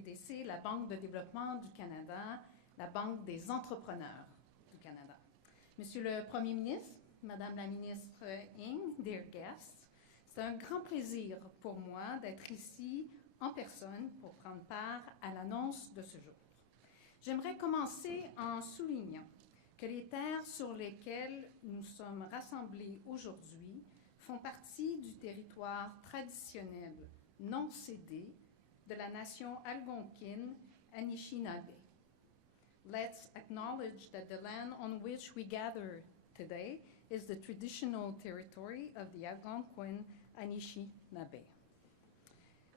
BDC, la Banque de développement du Canada, la Banque des entrepreneurs du Canada. Monsieur le Premier ministre, Madame la ministre Ng, dear guests, c'est un grand plaisir pour moi d'être ici en personne pour prendre part à l'annonce de ce jour. J'aimerais commencer en soulignant que les terres sur lesquelles nous sommes rassemblés aujourd'hui font partie du territoire traditionnel non cédé de la nation algonquine Anishinaabe. Let's acknowledge that the land on which we gather today is the traditional territory of the Algonquin Anishinaabe.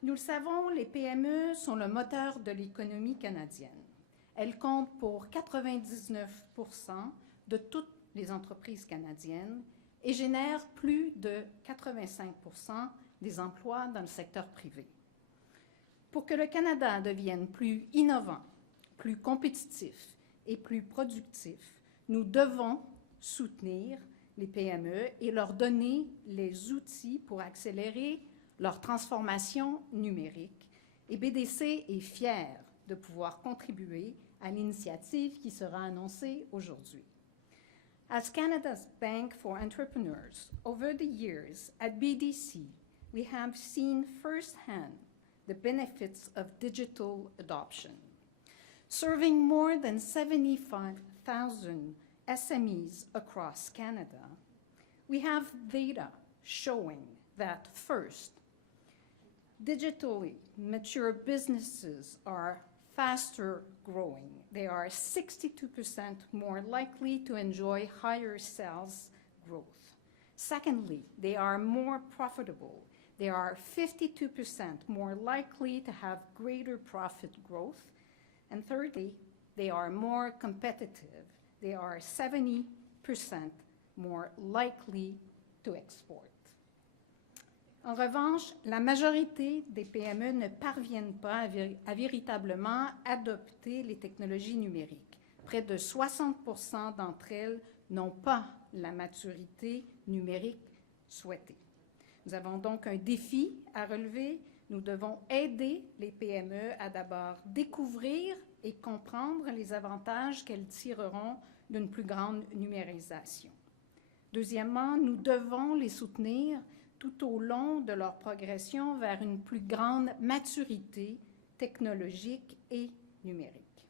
Nous le savons, les PME sont le moteur de l'économie canadienne. Elles comptent pour 99% de toutes les entreprises canadiennes et génèrent plus de 85% des emplois dans le secteur privé. Pour que le Canada devienne plus innovant, plus compétitif et plus productif, nous devons soutenir les PME et leur donner les outils pour accélérer leur transformation numérique. Et BDC est fier de pouvoir contribuer à l'initiative qui sera annoncée aujourd'hui. As Canada's Bank for Entrepreneurs, over the years at BDC, we have seen firsthand the benefits of digital adoption. Serving more than 75,000 SMEs across Canada, we have data showing that first, digitally mature businesses are faster growing. They are 62% more likely to enjoy higher sales growth. Secondly, they are more profitable. They are 52% more likely to have greater profit growth. And thirdly, they are more competitive. They are 70% more likely to export. En revanche, la majorité des PME ne parviennent pas à véritablement adopter les technologies numériques. Près de 60% d'entre elles n'ont pas la maturité numérique souhaitée. Nous avons donc un défi à relever. Nous devons aider les PME à d'abord découvrir et comprendre les avantages qu'elles tireront d'une plus grande numérisation. Deuxièmement, nous devons les soutenir tout au long de leur progression vers une plus grande maturité technologique et numérique.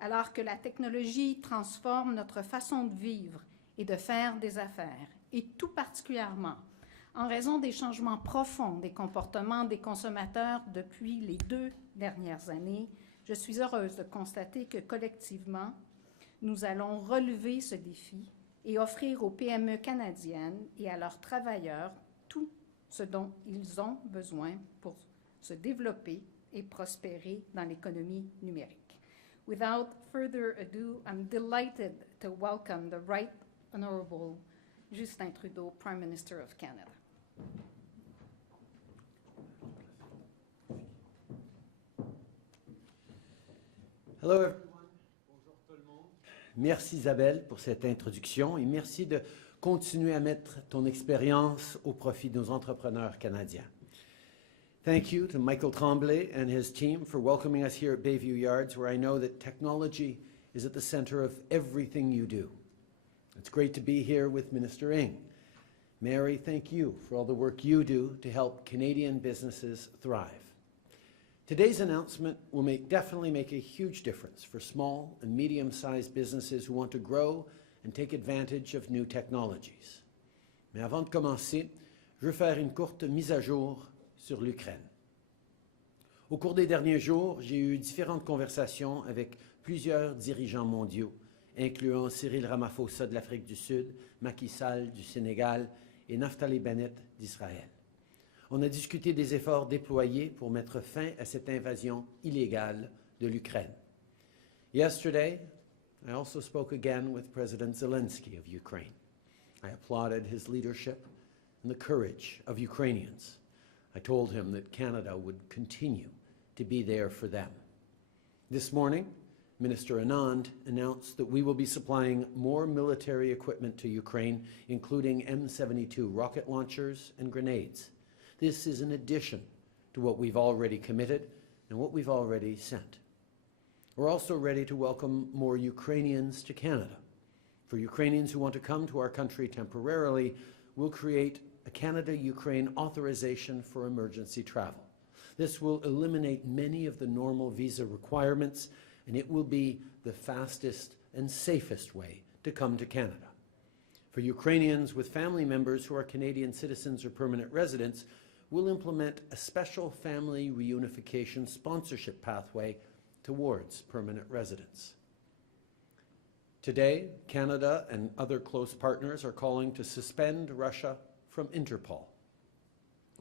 Alors que la technologie transforme notre façon de vivre et de faire des affaires, et tout particulièrement en raison des changements profonds des comportements des consommateurs depuis les 2 dernières années, je suis heureuse de constater que collectivement, nous allons relever ce défi et offrir aux PME canadiennes et à leurs travailleurs tout ce dont ils ont besoin pour se développer et prospérer dans l'économie numérique. Without further ado, I'm delighted to welcome the Right Honourable Justin Trudeau, Prime Minister of Canada. Hello everyone. Bonjour tout le monde. Merci Isabelle pour cette introduction et merci de continuer à mettre ton expérience au profit de nos entrepreneurs canadiens. Thank you to Michael Tremblay and his team for welcoming us here at Bayview Yards, where I know that technology is at the center of everything you do. It's great to be here with Minister Ng. Mary, thank you for all the work you do to help Canadian businesses thrive. Today's announcement will definitely make a huge difference for small and medium-sized businesses who want to grow and take advantage of new technologies. Mais avant de commencer, je veux faire une courte mise à jour sur l'Ukraine. Au cours des derniers jours, j'ai eu différentes conversations avec plusieurs dirigeants mondiaux, incluant Cyril Ramaphosa de l'Afrique du Sud, Macky Sall du Sénégal et Naftali Bennett d'Israël. On a discuté des efforts déployés pour mettre fin à cette invasion illégale de l'Ukraine. Yesterday, I also spoke again with President Zelensky of Ukraine. I applauded his leadership and the courage of Ukrainians. I told him that Canada would continue to be there for them. This morning, Minister Anand announced that we will be supplying more military equipment to Ukraine, including M72 rocket launchers and grenades. This is in addition to what we've already committed, and what we've already sent. We're also ready to welcome more Ukrainians to Canada. For Ukrainians who want to come to our country temporarily, we'll create a Canada-Ukraine authorization for emergency travel. This will eliminate many of the normal visa requirements, and it will be the fastest and safest way to come to Canada. For Ukrainians with family members who are Canadian citizens or permanent residents, we'll implement a special family reunification sponsorship pathway towards permanent residence. Today, Canada and other close partners are calling to suspend Russia from Interpol.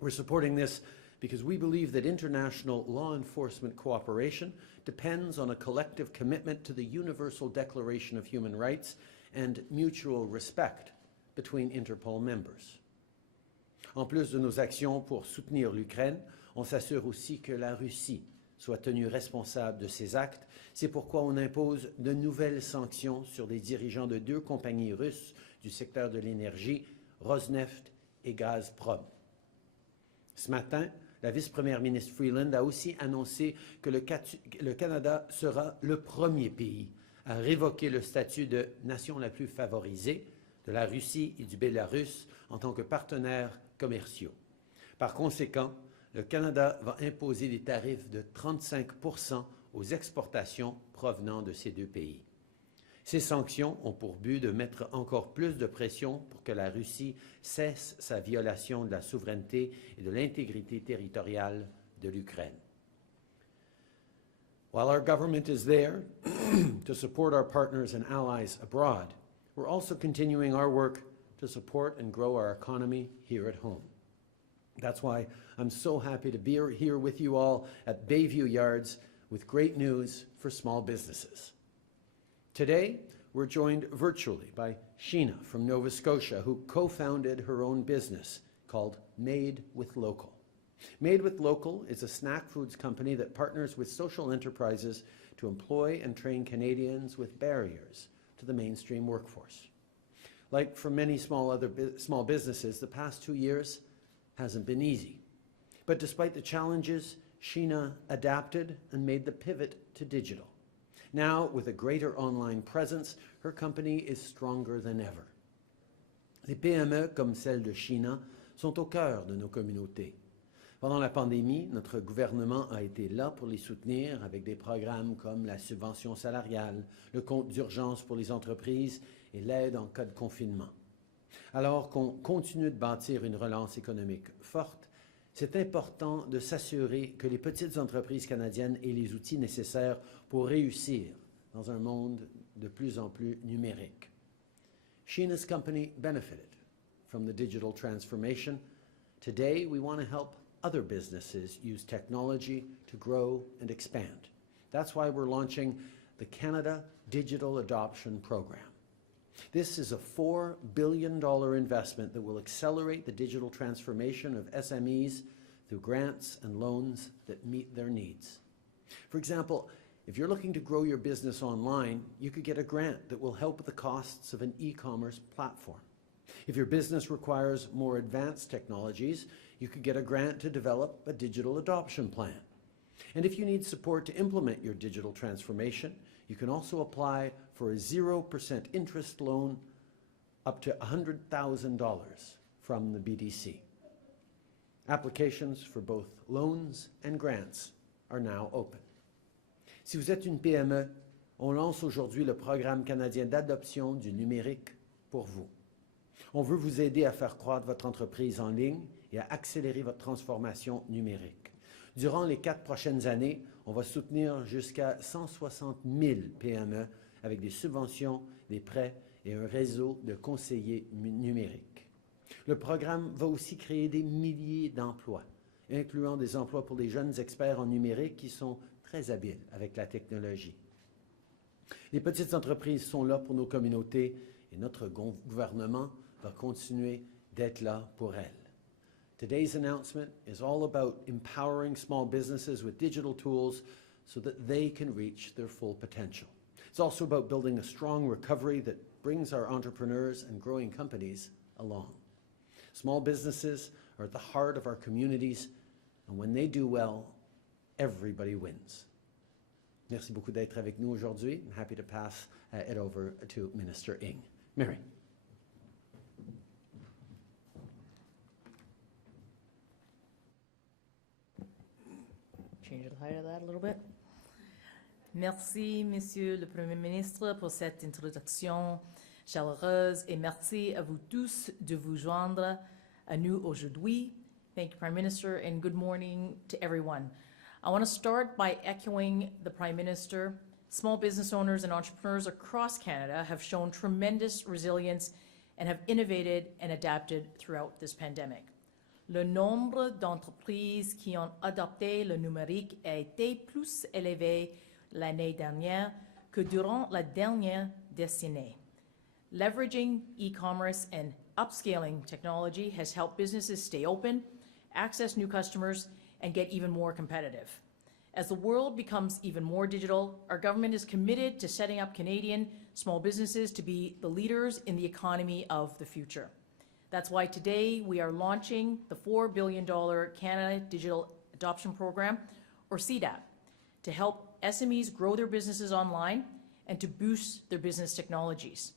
We're supporting this because we believe that international law enforcement cooperation depends on a collective commitment to the Universal Declaration of Human Rights and mutual respect between Interpol members. En plus de nos actions pour soutenir l'Ukraine, on s'assure aussi que la Russie soit tenue responsable de ces actes. C'est pourquoi on impose de nouvelles sanctions sur les dirigeants de 2 compagnies russes du secteur de l'énergie, Rosneft et Gazprom. Ce matin, la vice-première ministre Freeland a aussi annoncé que le Canada sera le premier pays à révoquer le statut de nation la plus favorisée de la Russie et du Bélarus en tant que partenaires commerciaux. Par conséquent, le Canada va imposer des tarifs de 35% aux exportations provenant de ces 2 pays. Ces sanctions ont pour but de mettre encore plus de pression pour que la Russie cesse sa violation de la souveraineté et de l'intégrité territoriale de l'Ukraine. While our government is there to support our partners and allies abroad, we're also continuing our work to support and grow our economy here at home. That's why I'm so happy to be here with you all at Bayview Yards with great news for small businesses. Today, we're joined virtually by Sheena from Nova Scotia, who co-founded her own business called Made with Local. Made with Local is a snack foods company that partners with social enterprises to employ and train Canadians with barriers to the mainstream workforce. Like for many small businesses, the past 2 years hasn't been easy. But despite the challenges, Sheena adapted and made the pivot to digital. Now, with a greater online presence, her company is stronger than ever. Les PME comme celle de Sheena sont au cœur de nos communautés. Pendant la pandémie, notre gouvernement a été là pour les soutenir avec des programmes comme la subvention salariale, le compte d'urgence pour les entreprises et l'aide en cas de confinement. Alors qu'on continue de bâtir une relance économique forte, c'est important de s'assurer que les petites entreprises canadiennes aient les outils nécessaires pour réussir dans un monde de plus en plus numérique. Sheena's company benefited from the digital transformation. Today, we want to help other businesses use technology to grow and expand. That's why we're launching the Canada Digital Adoption Program. This is a $4 billion investment that will accelerate the digital transformation of SMEs through grants and loans that meet their needs. For example, if you're looking to grow your business online, you could get a grant that will help with the costs of an e-commerce platform. If your business requires more advanced technologies, you could get a grant to develop a digital adoption plan. And if you need support to implement your digital transformation, you can also apply for a 0% interest loan up to $100,000 from the BDC. Applications for both loans and grants are now open. Si vous êtes une PME, on lance aujourd'hui le programme canadien d'adoption du numérique pour vous. On veut vous aider à faire croître votre entreprise en ligne et à accélérer votre transformation numérique. Durant les 4 prochaines années, on va soutenir jusqu'à 160 000 PME avec des subventions, des prêts et un réseau de conseillers numériques. Le programme va aussi créer des milliers d'emplois, incluant des emplois pour les jeunes experts en numérique qui sont très habiles avec la technologie. Les petites entreprises sont là pour nos communautés et notre gouvernement va continuer d'être là pour elles. Today's announcement is all about empowering small businesses with digital tools so that they can reach their full potential. It's also about building a strong recovery that brings our entrepreneurs and growing companies along. Small businesses are at the heart of our communities, and when they do well, everybody wins. Merci beaucoup d'être avec nous aujourd'hui. I'm happy to pass it over to Minister Ng. Mary. Change the height of that a little bit. Merci, Monsieur le Premier ministre, pour cette introduction chaleureuse et merci à vous tous de vous joindre à nous aujourd'hui. Thank you, Prime Minister, and good morning to everyone. I want to start by echoing the Prime Minister. Small business owners and entrepreneurs across Canada have shown tremendous resilience and have innovated and adapted throughout this pandemic. Le nombre d'entreprises qui ont adopté le numérique a été plus élevé l'année dernière que durant la dernière décennie. Leveraging e-commerce and upscaling technology has helped businesses stay open, access new customers, and get even more competitive. As the world becomes even more digital, our government is committed to setting up Canadian small businesses to be the leaders in the economy of the future. That's why today we are launching the $4 billion Canada Digital Adoption Program, or CDAP, to help SMEs grow their businesses online and to boost their business technologies.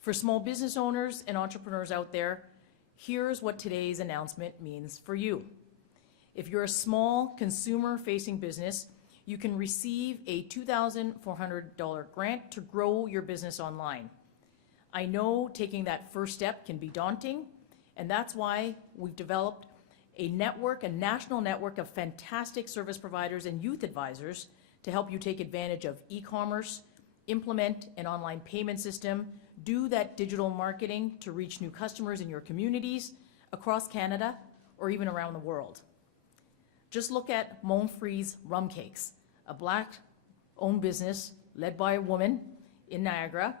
For small business owners and entrepreneurs out there, here's what today's announcement means for you. If you're a small consumer-facing business, you can receive a $2,400 grant to grow your business online. I know taking that first step can be daunting, and that's why we've developed a national network of fantastic service providers and youth advisors to help you take advantage of e-commerce, implement an online payment system, do that digital marketing to reach new customers in your communities across Canada or even around the world. Just look at Montfree's Rum Cakes, a Black-owned business led by a woman in Niagara.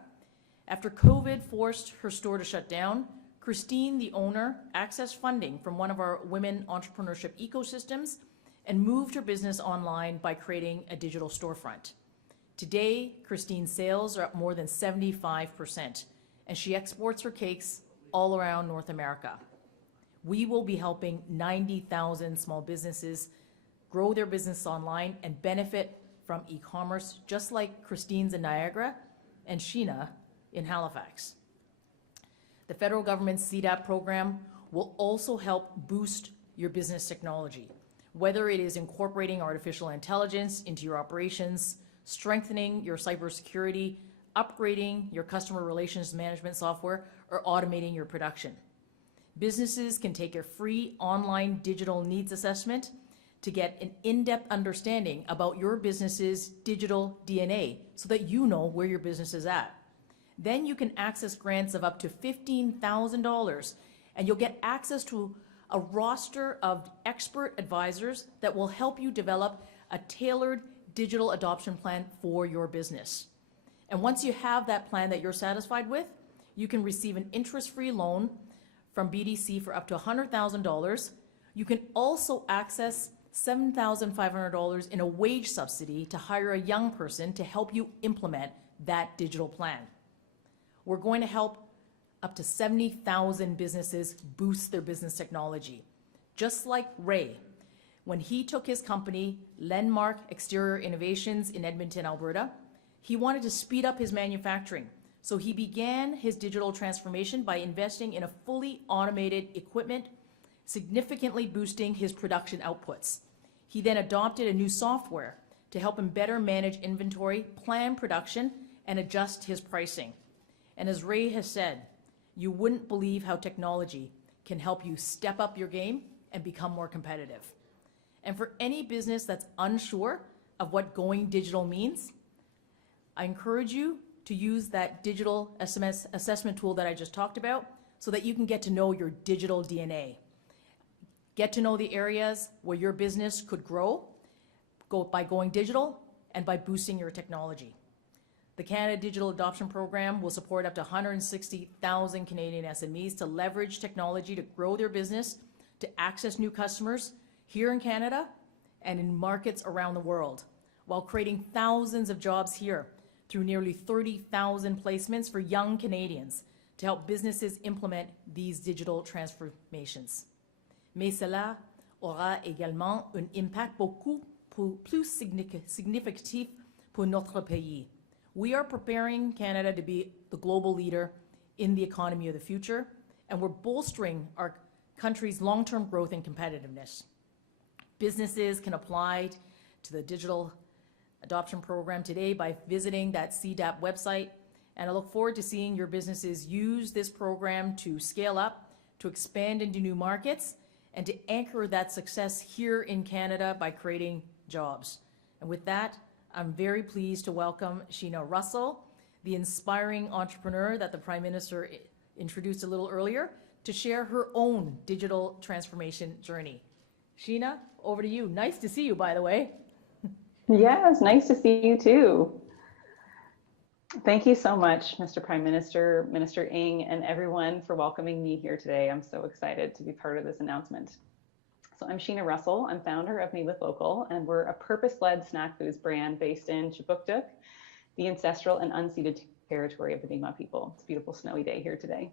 After COVID forced her store to shut down, Christine, the owner, accessed funding from one of our women entrepreneurship ecosystems and moved her business online by creating a digital storefront. Today, Christine's sales are up more than 75%, and she exports her cakes all around North America. We will be helping 90,000 small businesses grow their business online and benefit from e-commerce, just like Christine's in Niagara and Sheena in Halifax. The federal government's CDAP program will also help boost your business technology, whether it is incorporating artificial intelligence into your operations, strengthening your cybersecurity, upgrading your customer relations management software, or automating your production. Businesses can take a free online digital needs assessment to get an in-depth understanding about your business's digital DNA so that you know where your business is at. Then you can access grants of up to $15,000, and you'll get access to a roster of expert advisors that will help you develop a tailored digital adoption plan for your business. And once you have that plan that you're satisfied with, you can receive an interest-free loan from BDC for up to $100,000. You can also access $7,500 in a wage subsidy to hire a young person to help you implement that digital plan. We're going to help up to 70,000 businesses boost their business technology. Just like Ray, when he took his company, Landmark Exterior Innovations in Edmonton, Alberta, he wanted to speed up his manufacturing. So he began his digital transformation by investing in a fully automated equipment, significantly boosting his production outputs. He then adopted a new software to help him better manage inventory, plan production, and adjust his pricing. And as Ray has said, you wouldn't believe how technology can help you step up your game and become more competitive. And for any business that's unsure of what going digital means, I encourage you to use that digital SMS assessment tool that I just talked about so that you can get to know your digital DNA. Get to know the areas where your business could grow by going digital and by boosting your technology. The Canada Digital Adoption Program will support up to 160,000 Canadian SMEs to leverage technology to grow their business, to access new customers here in Canada and in markets around the world, while creating thousands of jobs here through nearly 30,000 placements for young Canadians to help businesses implement these digital transformations. Mais cela aura également un impact beaucoup plus significatif pour notre pays. We are preparing Canada to be the global leader in the economy of the future, and we're bolstering our country's long-term growth and competitiveness. Businesses can apply to the digital adoption program today by visiting that CDAP website, and I look forward to seeing your businesses use this program to scale up, to expand into new markets, and to anchor that success here in Canada by creating jobs. And with that, I'm very pleased to welcome Sheena Russell, the inspiring entrepreneur that the Prime Minister introduced a little earlier, to share her own digital transformation journey. Sheena, over to you. Nice to see you, by the way. Yes, nice to see you too. Thank you so much, Mr. Prime Minister, Minister Ng, and everyone for welcoming me here today. I'm so excited to be part of this announcement. So I'm Sheena Russell. I'm founder of Me With Local, and we're a purpose-led snack foods brand based in Chipuktuk, the ancestral and unceded territory of the Mi'kmaq people. It's a beautiful snowy day here today.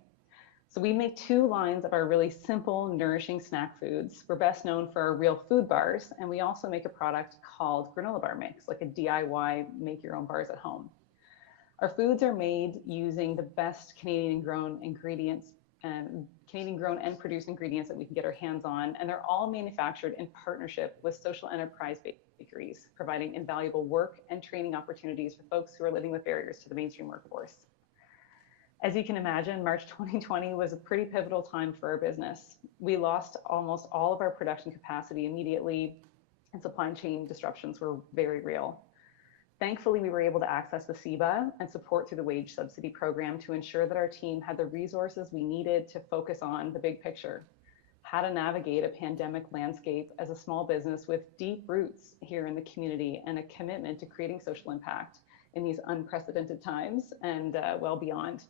So we make two lines of our really simple, nourishing snack foods. We're best known for our real food bars, and we also make a product called granola bar mix, like a DIY make your own bars at home. Our foods are made using the best Canadian-grown ingredients, Canadian-grown and produced ingredients that we can get our hands on, and they're all manufactured in partnership with social enterprise bakeries, providing invaluable work and training opportunities for folks who are living with barriers to the mainstream workforce. As you can imagine, March 2020 was a pretty pivotal time for our business. We lost almost all of our production capacity immediately, and supply chain disruptions were very real. Thankfully, we were able to access the CEBA and support through the wage subsidy program to ensure that our team had the resources we needed to focus on the big picture, how to navigate a pandemic landscape as a small business with deep roots here in the community and a commitment to creating social impact in these unprecedented times and well beyond.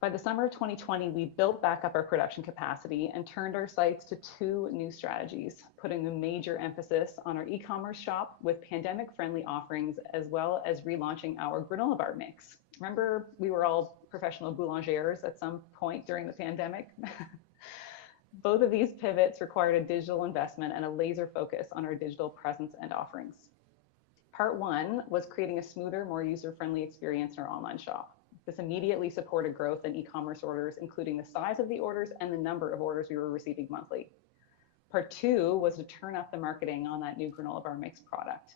By the summer of 2020, we built back up our production capacity and turned our sights to two new strategies, putting a major emphasis on our e-commerce shop with pandemic-friendly offerings, as well as relaunching our granola bar mix. Remember, we were all professional boulangers at some point during the pandemic? Both of these pivots required a digital investment and a laser focus on our digital presence and offerings. Part one was creating a smoother, more user-friendly experience in our online shop. This immediately supported growth in e-commerce orders, including the size of the orders and the number of orders we were receiving monthly. Part two was to turn up the marketing on that new granola bar mix product.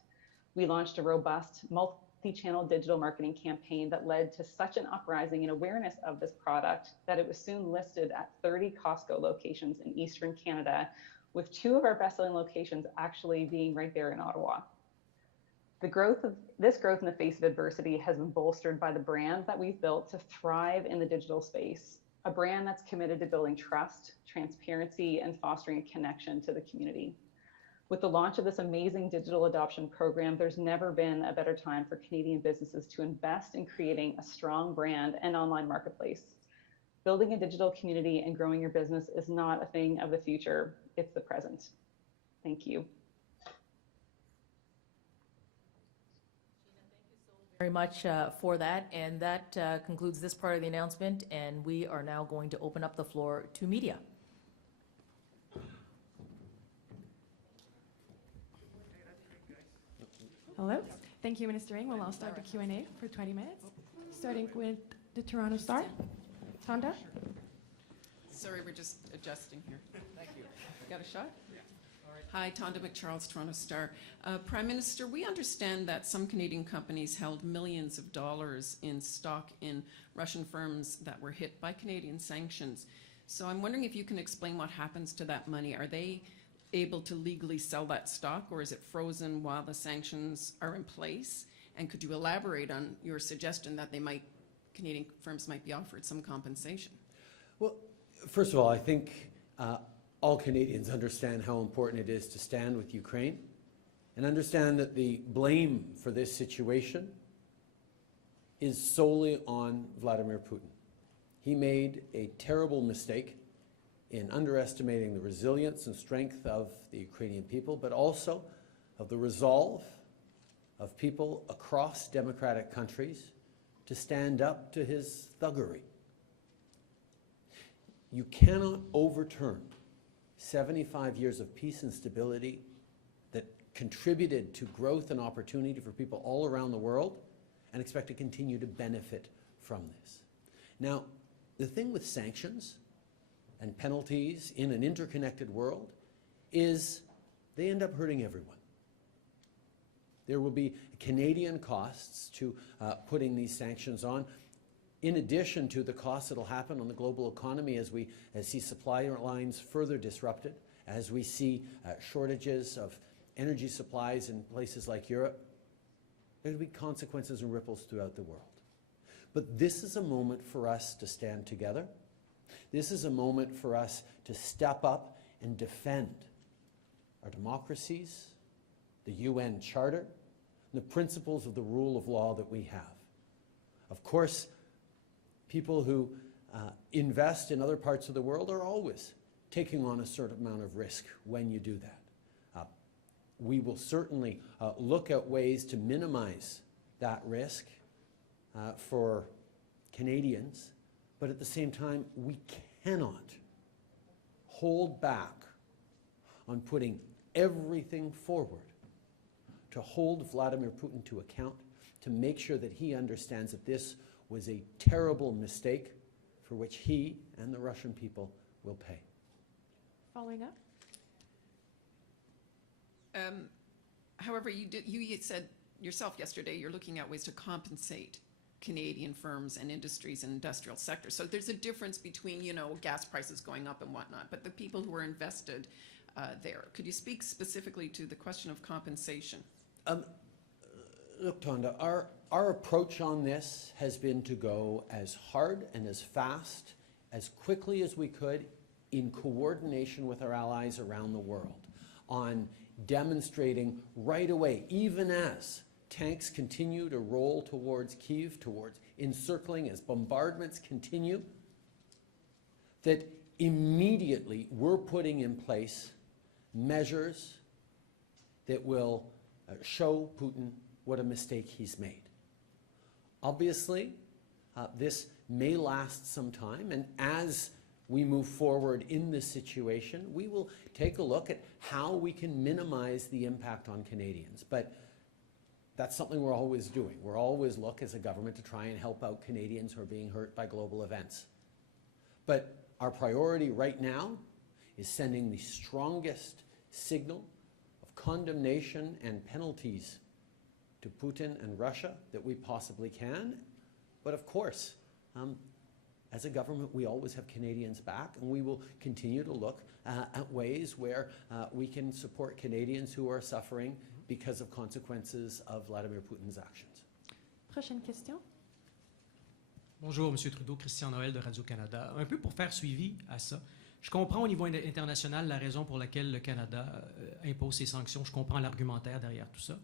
We launched a robust multi-channel digital marketing campaign that led to such an uprising in awareness of this product that it was soon listed at 30 Costco locations in Eastern Canada, with two of our best-selling locations actually being right there in Ottawa. This growth in the face of adversity has been bolstered by the brand that we've built to thrive in the digital space, a brand that's committed to building trust, transparency, and fostering a connection to the community. With the launch of this amazing digital adoption program, there's never been a better time for Canadian businesses to invest in creating a strong brand and online marketplace. Building a digital community and growing your business is not a thing of the future, it's the present. Thank you. Very much for that, and that concludes this part of the announcement, and we are now going to open up the floor to media. Hello. Thank you, Minister Ng. We'll now start the Q&A for 20 minutes, starting with the Toronto Star. Tonda? Sorry, we're just adjusting here. Thank you. Got a shot? Yeah. All right. Hi, Tonda McCharles, Toronto Star. Prime Minister, we understand that some Canadian companies held millions of dollars in stock in Russian firms that were hit by Canadian sanctions. So I'm wondering if you can explain what happens to that money. Are they able to legally sell that stock, or is it frozen while the sanctions are in place? And could you elaborate on your suggestion that Canadian firms might be offered some compensation? Well, first of all, I think all Canadians understand how important it is to stand with Ukraine and understand that the blame for this situation is solely on Vladimir Putin. He made a terrible mistake in underestimating the resilience and strength of the Ukrainian people, but also of the resolve of people across democratic countries to stand up to his thuggery. You cannot overturn 75 years of peace and stability that contributed to growth and opportunity for people all around the world and expect to continue to benefit from this. Now, the thing with sanctions and penalties in an interconnected world is they end up hurting everyone. There will be Canadian costs to putting these sanctions on, in addition to the costs that will happen on the global economy as we see supply lines further disrupted, as we see shortages of energy supplies in places like Europe. There will be consequences and ripples throughout the world. But this is a moment for us to stand together. This is a moment for us to step up and defend our democracies, the UN Charter, and the principles of the rule of law that we have. Of course, people who invest in other parts of the world are always taking on a certain amount of risk when you do that. We will certainly look at ways to minimize that risk for Canadians, but at the same time, we cannot hold back on putting everything forward to hold Vladimir Putin to account, to make sure that he understands that this was a terrible mistake for which he and the Russian people will pay. Following up. However, you said yourself yesterday you're looking at ways to compensate Canadian firms and industries and industrial sectors. So there's a difference between, gas prices going up and whatnot, but the people who are invested there. Could you speak specifically to the question of compensation? Look, Tonda, our approach on this has been to go as hard and as fast, as quickly as we could, in coordination with our allies around the world, on demonstrating right away, even as tanks continue to roll towards Kyiv, towards encircling, as bombardments continue, that immediately we're putting in place measures that will show Putin what a mistake he's made. Obviously, this may last some time, and as we move forward in this situation, we will take a look at how we can minimize the impact on Canadians. But that's something we're always doing. We're always look as a government to try and help out Canadians who are being hurt by global events. But our priority right now is sending the strongest signal of condemnation and penalties to Putin and Russia that we possibly can. But of course, as a government, we always have Canadians back, and we will continue to look at ways where we can support Canadians who are suffering because of consequences of Vladimir Putin's actions. Prochaine question. Bonjour, M. Trudeau, Christian Noël de Radio-Canada. Un peu pour faire suivi à ça, je comprends au niveau international la raison pour laquelle le Canada impose ces sanctions. Je comprends l'argumentaire derrière tout ça.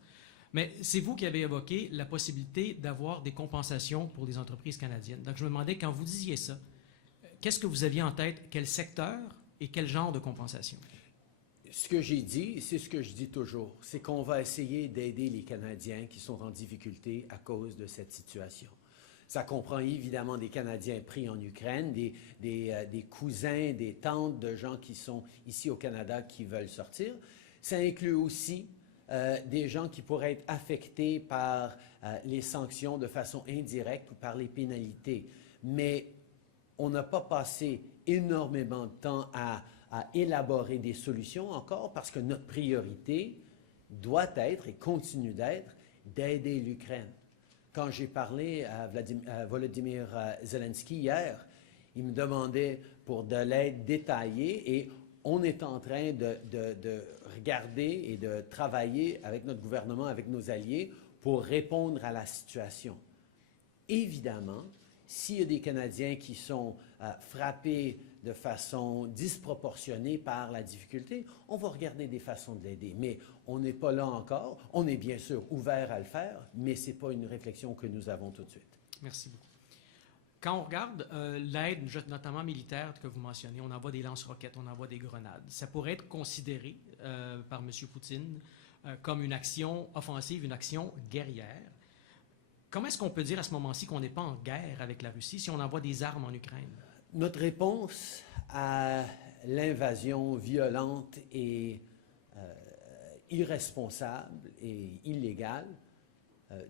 Mais c'est vous qui avez évoqué la possibilité d'avoir des compensations pour les entreprises canadiennes. Donc, je me demandais, quand vous disiez ça, qu'est-ce que vous aviez en tête? Quel secteur et quel genre de compensation? Ce que j'ai dit, c'est ce que je dis toujours, c'est qu'on va essayer d'aider les Canadiens qui sont en difficulté à cause de cette situation. Ça comprend évidemment des Canadiens pris en Ukraine, des cousins, des tantes de gens qui sont ici au Canada qui veulent sortir. Ça inclut aussi des gens qui pourraient être affectés par les sanctions de façon indirecte ou par les pénalités. Mais on n'a pas passé énormément de temps à élaborer des solutions encore parce que notre priorité doit être et continue d'être d'aider l'Ukraine. Quand j'ai parlé à Volodymyr Zelensky hier, il me demandait pour de l'aide détaillée et on est en train de regarder et de travailler avec notre gouvernement, avec nos alliés, pour répondre à la situation. Évidemment, s'il y a des Canadiens qui sont frappés de façon disproportionnée par la difficulté, on va regarder des façons de l'aider. Mais on n'est pas là encore. On est bien sûr ouvert à le faire, mais ce n'est pas une réflexion que nous avons tout de suite. Merci beaucoup. Quand on regarde l'aide, notamment militaire, que vous mentionnez, on envoie des lance-roquettes, on envoie des grenades. Ça pourrait être considéré par M. Poutine comme une action offensive, une action guerrière. Comment est-ce qu'on peut dire à ce moment-ci qu'on n'est pas en guerre avec la Russie si on envoie des armes en Ukraine? Notre réponse à l'invasion violente et irresponsable et illégale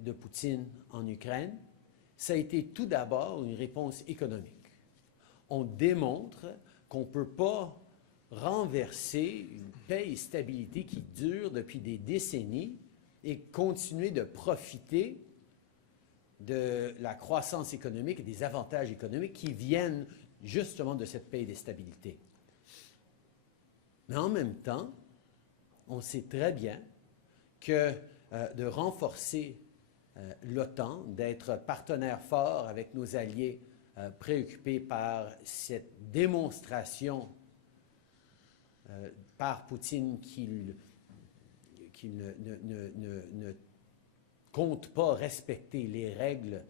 de Poutine en Ukraine, ça a été tout d'abord une réponse économique. On démontre qu'on ne peut pas renverser une paix et stabilité qui durent depuis des décennies et continuer de profiter de la croissance économique et des avantages économiques qui viennent justement de cette paix et des stabilités. Mais en même temps, on sait très bien que de renforcer l'OTAN, d'être partenaire fort avec nos alliés préoccupés par cette démonstration par Poutine qu'il ne compte pas respecter les règles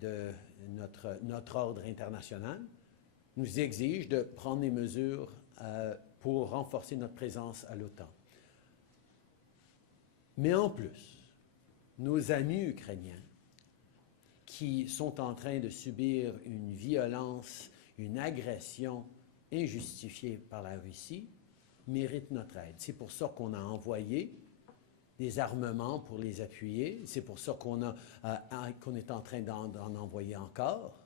de notre ordre international, nous exige de prendre des mesures pour renforcer notre présence à l'OTAN. Mais en plus, nos amis ukrainiens qui sont en train de subir une violence, une agression injustifiée par la Russie, méritent notre aide. C'est pour ça qu'on a envoyé des armements pour les appuyer. C'est pour ça qu'on est en train d'en envoyer encore,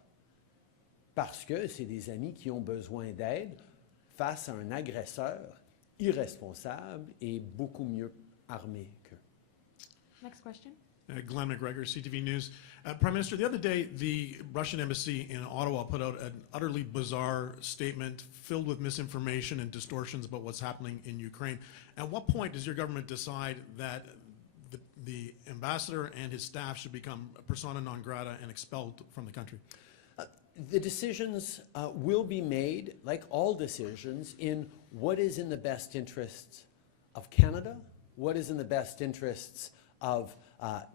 parce que c'est des amis qui ont besoin d'aide face à un agresseur irresponsable et beaucoup mieux armé qu'eux. Next question. Glenn McGregor, CTV News. Prime Minister, the other day, the Russian embassy in Ottawa put out an utterly bizarre statement filled with misinformation and distortions about what's happening in Ukraine. At what point does your government decide that the ambassador and his staff should become persona non grata and expelled from the country? The decisions will be made, like all decisions, in what is in the best interests of Canada, what is in the best interests of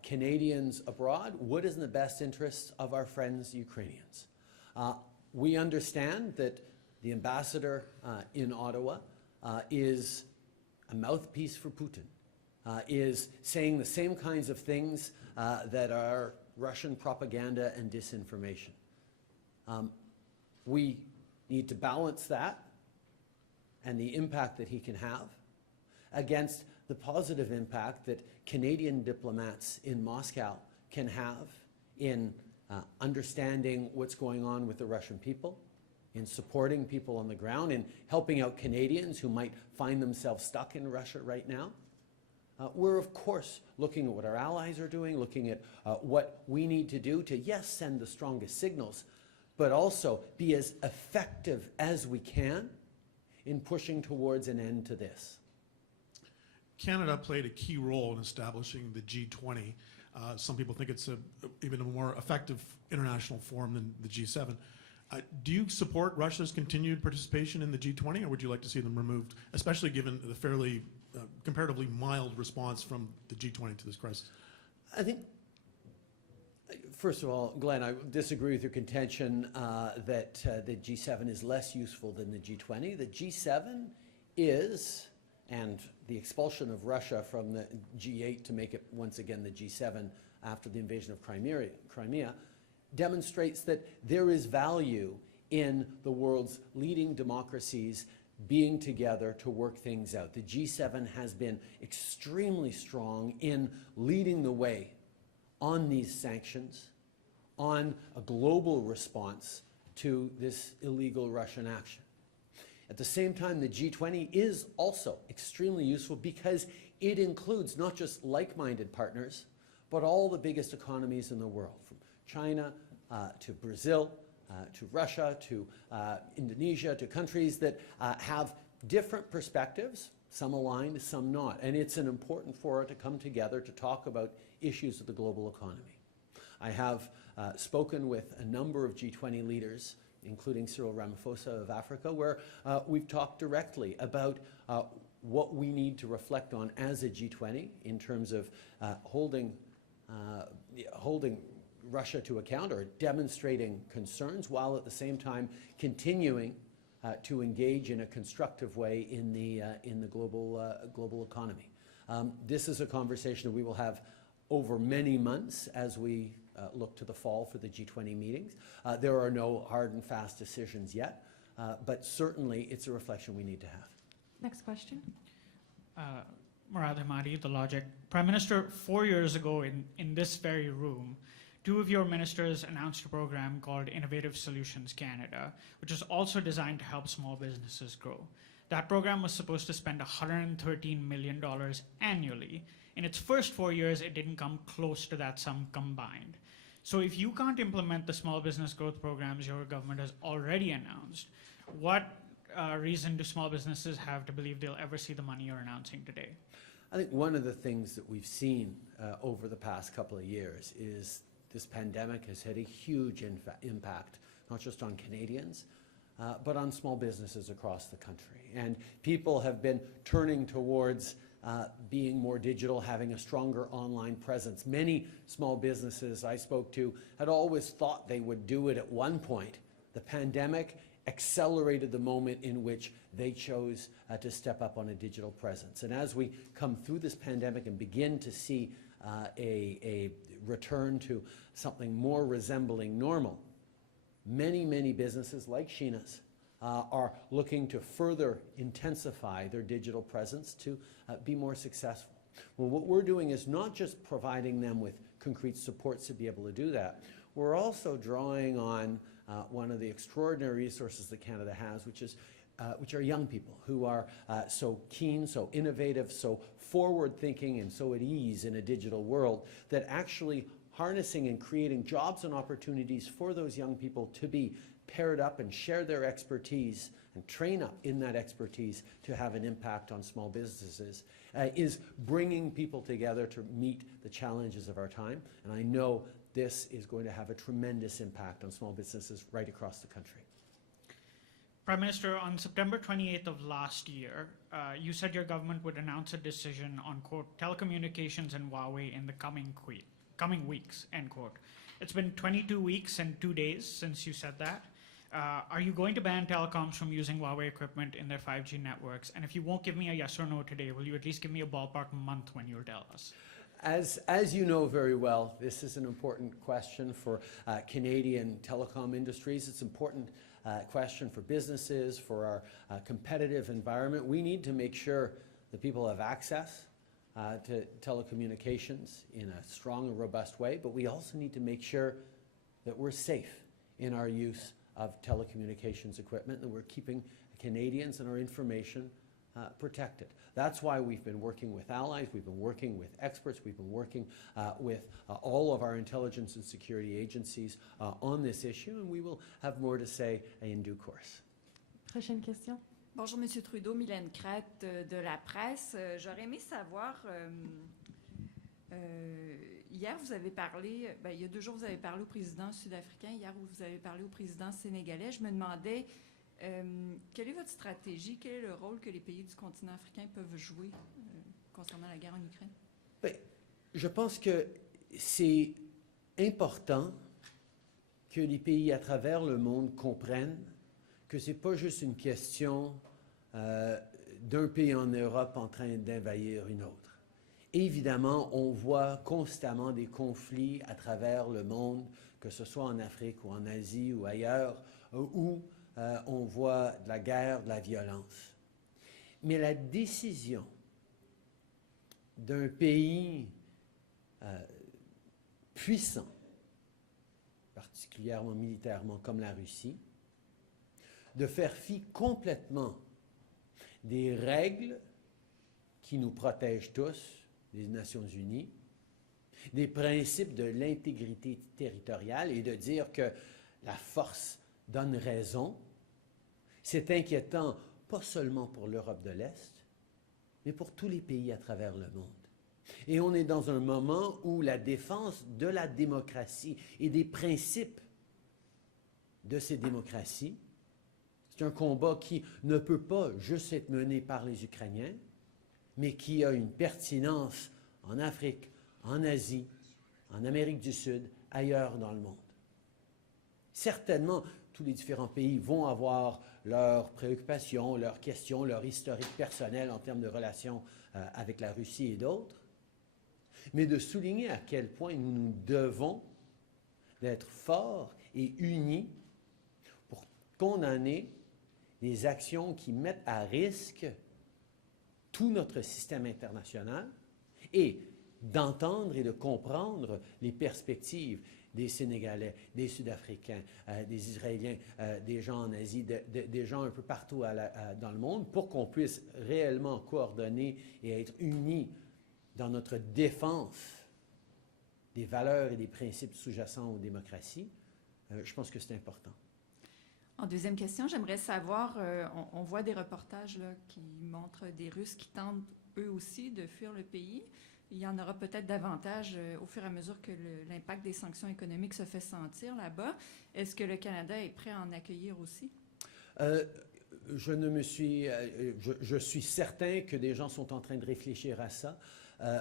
Canadians abroad, what is in the best interests of our friends Ukrainians. We understand that the ambassador in Ottawa is a mouthpiece for Putin, is saying the same kinds of things that are Russian propaganda and disinformation. We need to balance that and the impact that he can have against the positive impact that Canadian diplomats in Moscow can have in understanding what's going on with the Russian people, in supporting people on the ground, in helping out Canadians who might find themselves stuck in Russia right now. We're, of course, looking at what our allies are doing, looking at what we need to do to, yes, send the strongest signals, but also be as effective as we can in pushing towards an end to this. Canada played a key role in establishing the G20. Some people think it's even a more effective international forum than the G7. Do you support Russia's continued participation in the G20, or would you like to see them removed, especially given the fairly comparatively mild response from the G20 to this crisis? I think, first of all, Glenn, I disagree with your contention that the G7 is less useful than the G20. The G7 is, and the expulsion of Russia from the G8 to make it once again the G7 after the invasion of Crimea, demonstrates that there is value in the world's leading democracies being together to work things out. The G7 has been extremely strong in leading the way on these sanctions, on a global response to this illegal Russian action. At the same time, the G20 is also extremely useful because it includes not just like-minded partners, but all the biggest economies in the world, from China to Brazil, to Russia, to Indonesia, to countries that have different perspectives, some aligned, some not. And it's an important forum to come together to talk about issues of the global economy. I have spoken with a number of G20 leaders, including Cyril Ramaphosa of Africa, where we've talked directly about what we need to reflect on as a G20 in terms of holding Russia to account or demonstrating concerns, while at the same time continuing to engage in a constructive way in the global economy. This is a conversation that we will have over many months as we look to the fall for the G20 meetings. There are no hard and fast decisions yet, but certainly it's a reflection we need to have. Next question. Murad Hamadi, The Logic. Prime Minister, 4 years ago in this very room, two of your ministers announced a program called Innovative Solutions Canada, which is also designed to help small businesses grow. That program was supposed to spend $113 million annually. In its first 4 years, it didn't come close to that sum combined. So if you can't implement the small business growth programs your government has already announced, what reason do small businesses have to believe they'll ever see the money you're announcing today? I think one of the things that we've seen over the past couple of years is this pandemic has had a huge impact, not just on Canadians, but on small businesses across the country. And people have been turning towards being more digital, having a stronger online presence. Many small businesses I spoke to had always thought they would do it at one point. The pandemic accelerated the moment in which they chose to step up on a digital presence. And as we come through this pandemic and begin to see a return to something more resembling normal, many businesses like Sheena's are looking to further intensify their digital presence to be more successful. Well, what we're doing is not just providing them with concrete supports to be able to do that, we're also drawing on one of the extraordinary resources that Canada has, which are young people who are so keen, so innovative, so forward-thinking, and so at ease in a digital world, that actually harnessing and creating jobs and opportunities for those young people to be paired up and share their expertise and train up in that expertise to have an impact on small businesses is bringing people together to meet the challenges of our time. And I know this is going to have a tremendous impact on small businesses right across the country. Prime Minister, on September 28th of last year, you said your government would announce a decision on, quote, telecommunications and Huawei in the coming weeks, end quote. It's been 22 weeks and 2 days since you said that. Are you going to ban telecoms from using Huawei equipment in their 5G networks? And if you won't give me a yes or no today, will you at least give me a ballpark month when you'll tell us? As you know very well, this is an important question for Canadian telecom industries. It's an important question for businesses, for our competitive environment. We need to make sure that people have access to telecommunications in a strong and robust way, but we also need to make sure that we're safe in our use of telecommunications equipment, that we're keeping Canadians and our information protected. That's why we've been working with allies, we've been working with experts, we've been working with all of our intelligence and security agencies on this issue, and we will have more to say in due course. Prochaine question. Bonjour, Monsieur Trudeau, Mylène Crête de la presse. J'aurais aimé savoir, hier vous avez parlé, il y a 2 jours vous avez parlé au président sud-africain, hier vous avez parlé au président sénégalais. Je me demandais, quelle est votre stratégie, quel est le rôle que les pays du continent africain peuvent jouer concernant la guerre en Ukraine? Bien, je pense que c'est important que les pays à travers le monde comprennent que ce n'est pas juste une question d'un pays en Europe en train d'envahir une autre. Évidemment, on voit constamment des conflits à travers le monde, que ce soit en Afrique ou en Asie ou ailleurs, où on voit de la guerre, de la violence. Mais la décision d'un pays puissant, particulièrement militairement comme la Russie, de faire fi complètement des règles qui nous protègent tous, les Nations Unies, des principes de l'intégrité territoriale et de dire que la force donne raison, c'est inquiétant pas seulement pour l'Europe de l'Est, mais pour tous les pays à travers le monde. Et on est dans un moment où la défense de la démocratie et des principes de ces démocraties, c'est un combat qui ne peut pas juste être mené par les Ukrainiens, mais qui a une pertinence en Afrique, en Asie, en Amérique du Sud, ailleurs dans le monde. Certainement, tous les différents pays vont avoir leurs préoccupations, leurs questions, leur historique personnel en termes de relations avec la Russie et d'autres, mais de souligner à quel point nous devons d'être forts et unis pour condamner des actions qui mettent à risque tout notre système international et d'entendre et de comprendre les perspectives des Sénégalais, des Sud-Africains, des Israéliens, des gens en Asie, des gens un peu partout dans le monde, pour qu'on puisse réellement coordonner et être unis dans notre défense des valeurs et des principes sous-jacents aux démocraties. Je pense que c'est important. En deuxième question, j'aimerais savoir, on voit des reportages là, qui montrent des Russes qui tentent eux aussi de fuir le pays. Il y en aura peut-être davantage au fur et à mesure que l'impact des sanctions économiques se fait sentir là-bas. Est-ce que le Canada est prêt à en accueillir aussi? Je suis certain que des gens sont en train de réfléchir à ça.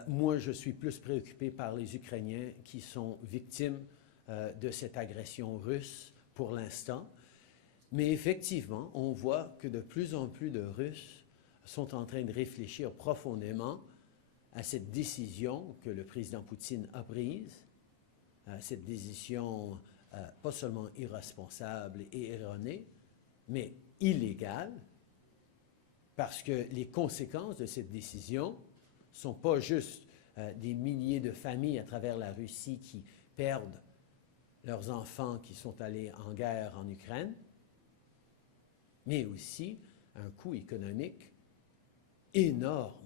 Moi, je suis plus préoccupé par les Ukrainiens qui sont victimes de cette agression russe pour l'instant. Mais effectivement, on voit que de plus en plus de Russes sont en train de réfléchir profondément à cette décision que le président Poutine a prise, cette décision pas seulement irresponsable et erronée, mais illégale, parce que les conséquences de cette décision ne sont pas juste des milliers de familles à travers la Russie qui perdent leurs enfants qui sont allés en guerre en Ukraine, mais aussi un coût économique énorme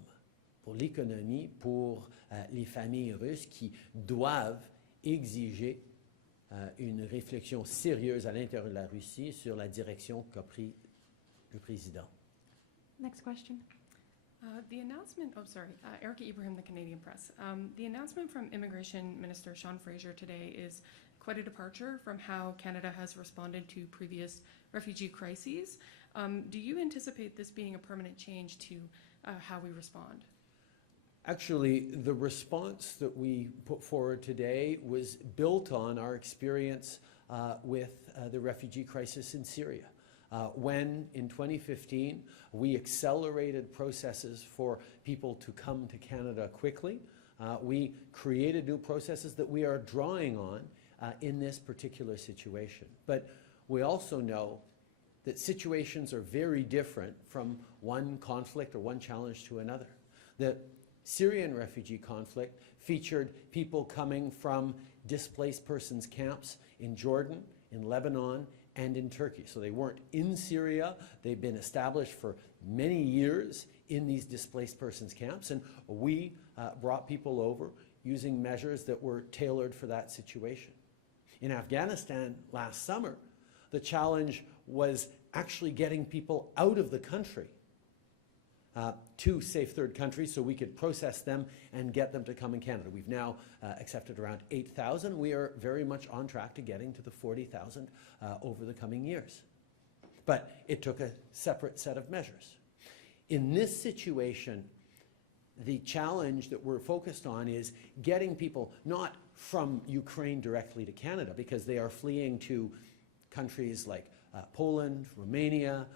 pour l'économie, pour les familles russes qui doivent exiger une réflexion sérieuse à l'intérieur de la Russie sur la direction qu'a pris le président. Next question. The announcement, Erica Ibrahim, the Canadian Press. The announcement from Immigration Minister Sean Fraser today is quite a departure from how Canada has responded to previous refugee crises. Do you anticipate this being a permanent change to how we respond? Actually, the response that we put forward today was built on our experience with the refugee crisis in Syria. When, in 2015, we accelerated processes for people to come to Canada quickly, we created new processes that we are drawing on in this particular situation. But we also know that situations are very different from one conflict or one challenge to another. The Syrian refugee conflict featured people coming from displaced persons camps in Jordan, in Lebanon, and in Turkey. So they weren't in Syria. They've been established for many years in these displaced persons camps, and we brought people over using measures that were tailored for that situation. In Afghanistan last summer, the challenge was actually getting people out of the country to safe third countries so we could process them and get them to come in Canada. We've now accepted around 8,000. We are very much on track to getting to the 40,000 over the coming years. But it took a separate set of measures. In this situation, the challenge that we're focused on is getting people not from Ukraine directly to Canada, because they are fleeing to countries like Poland, Romania,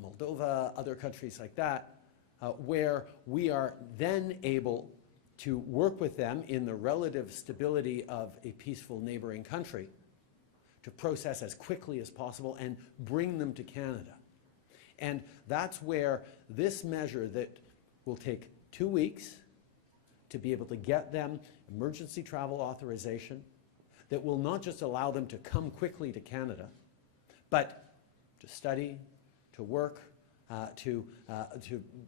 Moldova, other countries like that, where we are then able to work with them in the relative stability of a peaceful neighboring country to process as quickly as possible and bring them to Canada. And that's where this measure that will take 2 weeks to be able to get them emergency travel authorization, that will not just allow them to come quickly to Canada, but to study, to work, to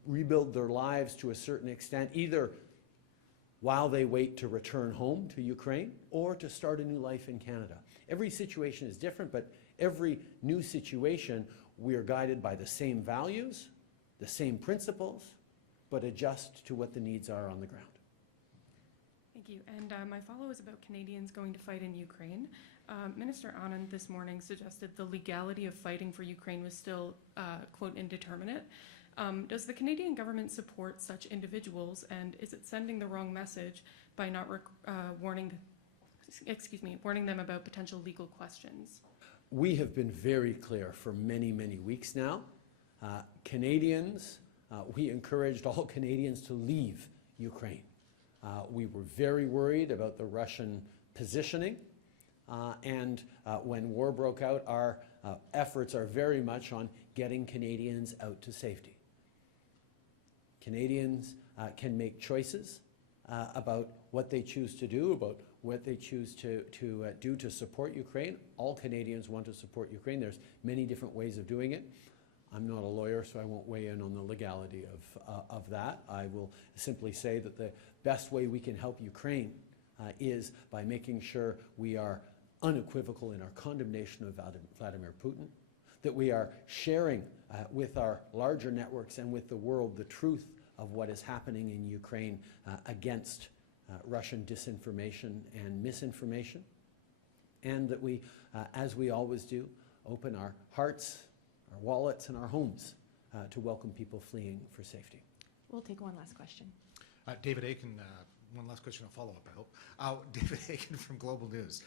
rebuild their lives to a certain extent, either while they wait to return home to Ukraine or to start a new life in Canada. Every situation is different, but every new situation, we are guided by the same values, the same principles, but adjust to what the needs are on the ground. Thank you. And my follow is about Canadians going to fight in Ukraine. Minister Anand this morning suggested the legality of fighting for Ukraine was still, quote, indeterminate. Does the Canadian government support such individuals, and is it sending the wrong message by not warning them about potential legal questions? We have been very clear for many, many weeks now. Canadians, we encouraged all Canadians to leave Ukraine. We were very worried about the Russian positioning, and when war broke out, our efforts are very much on getting Canadians out to safety. Canadians can make choices about what they choose to do, about what they choose to do to support Ukraine. All Canadians want to support Ukraine. There's many different ways of doing it. I'm not a lawyer, so I won't weigh in on the legality of that. I will simply say that the best way we can help Ukraine is by making sure we are unequivocal in our condemnation of Vladimir Putin, that we are sharing with our larger networks and with the world the truth of what is happening in Ukraine against Russian disinformation and misinformation, and that we, as we always do, open our hearts, our wallets, and our homes to welcome people fleeing for safety. We'll take one last question. David Aiken, one last question, a follow-up, I hope. David Aiken from Global News.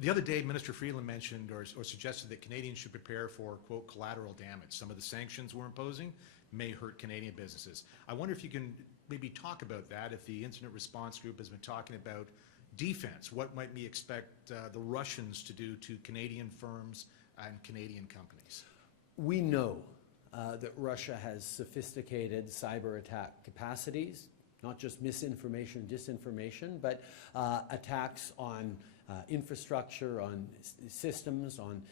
The other day, Minister Freeland mentioned or suggested that Canadians should prepare for, quote, collateral damage. Some of the sanctions we're imposing may hurt Canadian businesses. I wonder if you can maybe talk about that, if the Incident Response Group has been talking about defense. What might we expect the Russians to do to Canadian firms and Canadian companies? We know that Russia has sophisticated cyber attack capacities, not just misinformation, disinformation, but attacks on infrastructure, on systems, on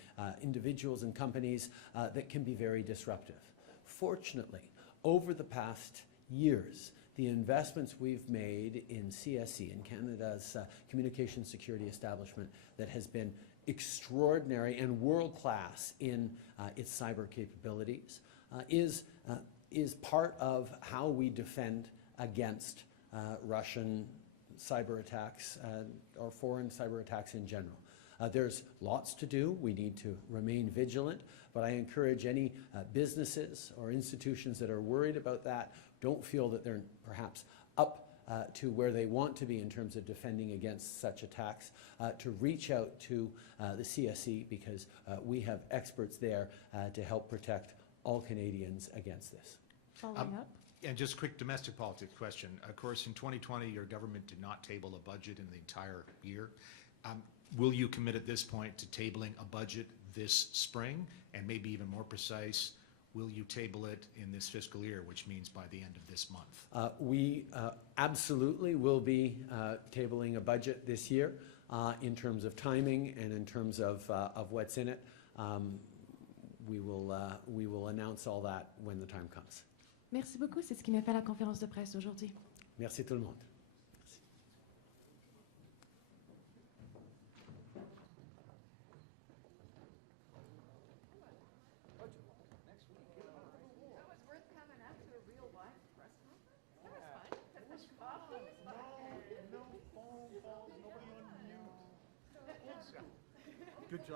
individuals and companies that can be very disruptive. Fortunately, over the past years, the investments we've made in CSE, in Canada's communication security establishment, that has been extraordinary and world-class in its cyber capabilities, is part of how we defend against Russian cyber attacks or foreign cyber attacks in general. There's lots to do. We need to remain vigilant, but I encourage any businesses or institutions that are worried about that, don't feel that they're perhaps up to where they want to be in terms of defending against such attacks, to reach out to the CSE, because we have experts there to help protect all Canadians against this. Following up. And just a quick domestic politics question. Of course, in 2020, your government did not table a budget in the entire year. Will you commit at this point to tabling a budget this spring? And maybe even more precise, will you table it in this fiscal year, which means by the end of this month? We absolutely will be tabling a budget this year in terms of timing and in terms of what's in it. We will announce all that when the time comes. Merci beaucoup. C'est ce qui met fin à la conférence de presse aujourd'hui. Merci tout le monde. Good job.